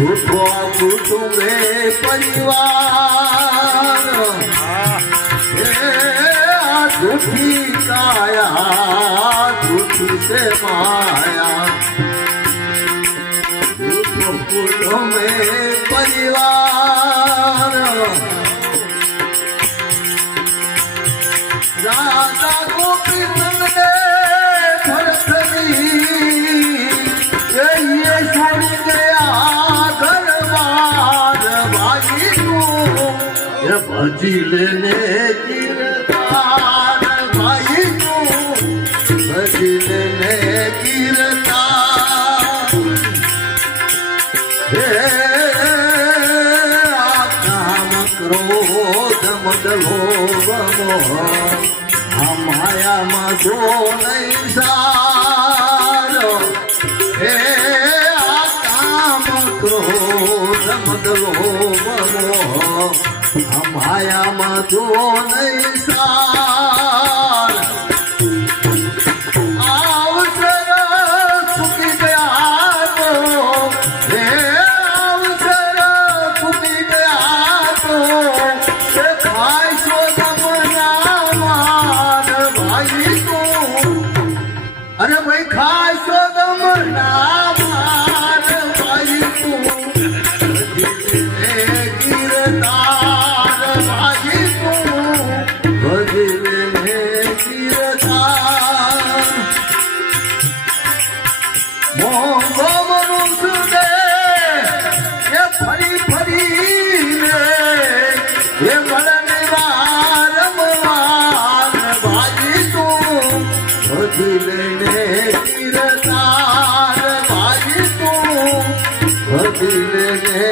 झूठो कुटुंबे परिवार झूठी काया झूठी से माया झूठो कुटुंबे परिवार राजा गोपीचंद ने भरतरी ये छोड़ गया घरबार भाई को ये भजी लेने गिरदार भाई को भजी लेने गिरदार काम क्रोध मद लोभ मोह माया में जो नहीं सारो हे काम क्रोध मद लोभ मोह माया में जो नहीं सार अवसर चुकी गया तो हे अवसर चुकी गया तो भाई सो अरे भाई खाय सो दम नामार भाई तू भजले गिरदार भाई तू भजले गिरदार मोंगो मनुष्य दे ये फरी फरी ने ये मरने वारंवार भाई तू भजले गिरदार भाई तू भजले